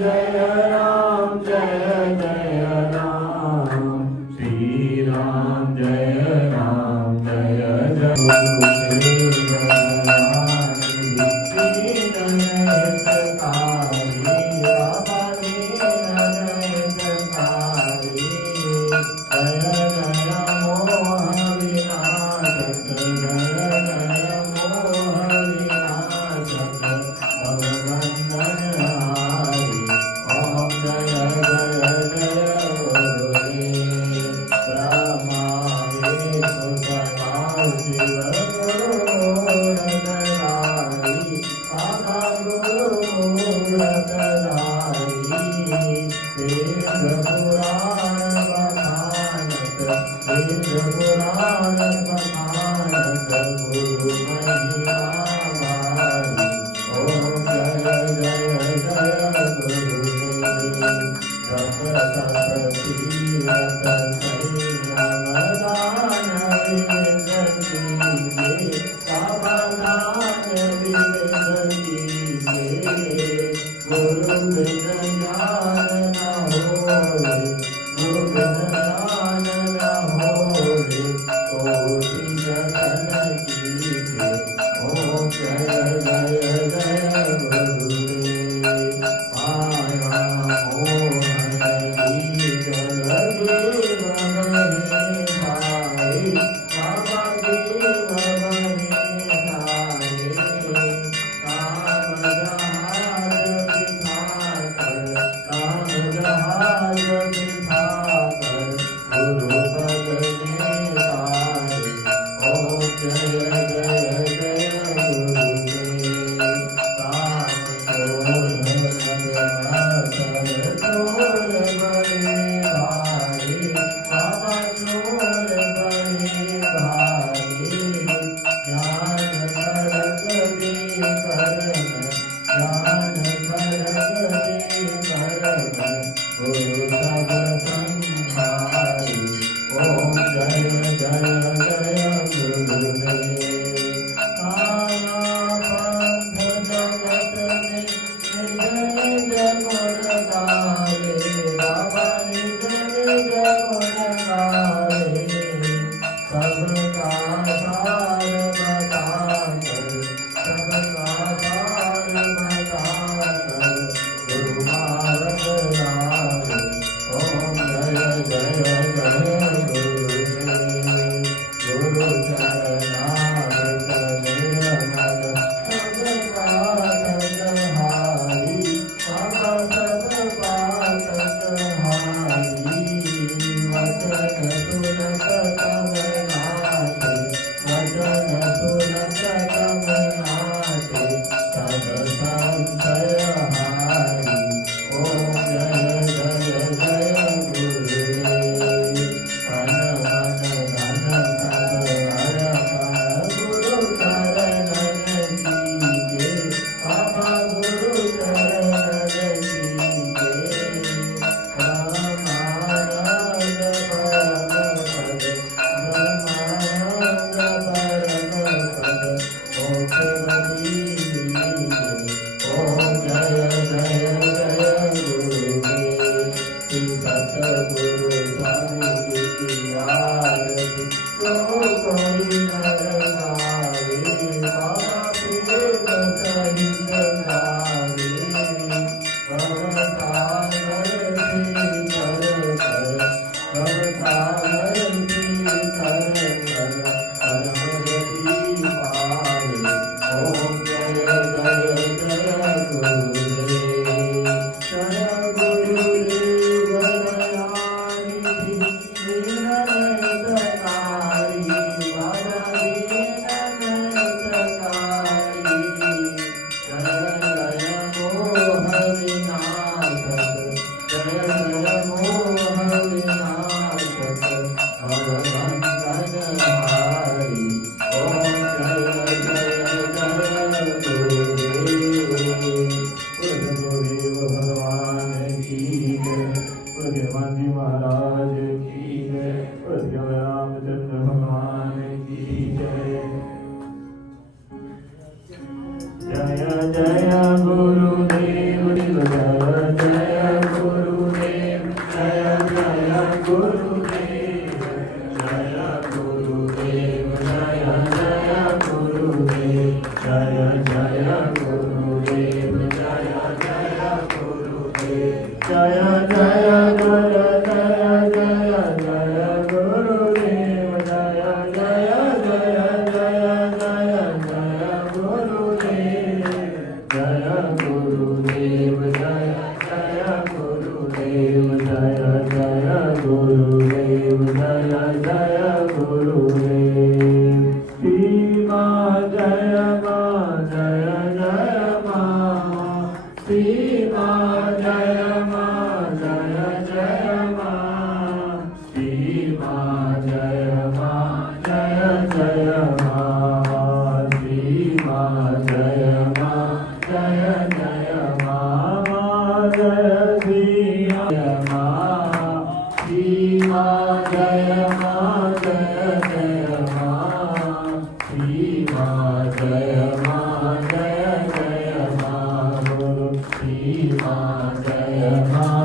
जय राम जय जय राम श्री राम जय राम जय जय जय जय गुरु जय जय जय गुरुदेव जय जय जय जय जय जय गुरुदेव जय गुरुदेव जय जय गुरुदेव जय जय गुरुदेव जय जय गुरुदेव श्री माँ जय माँ जय जय माँ श्री माँ जय माँ जय जय माँ श्री माँ जय माँ जय जय माँ श्री माँ जय माँ जय जय माँ जय श्री माँ श्री माँ जय माँ जय जय माँ श्री माँ जय माँ जय जय माँ गुरु श्री माँ जय माँ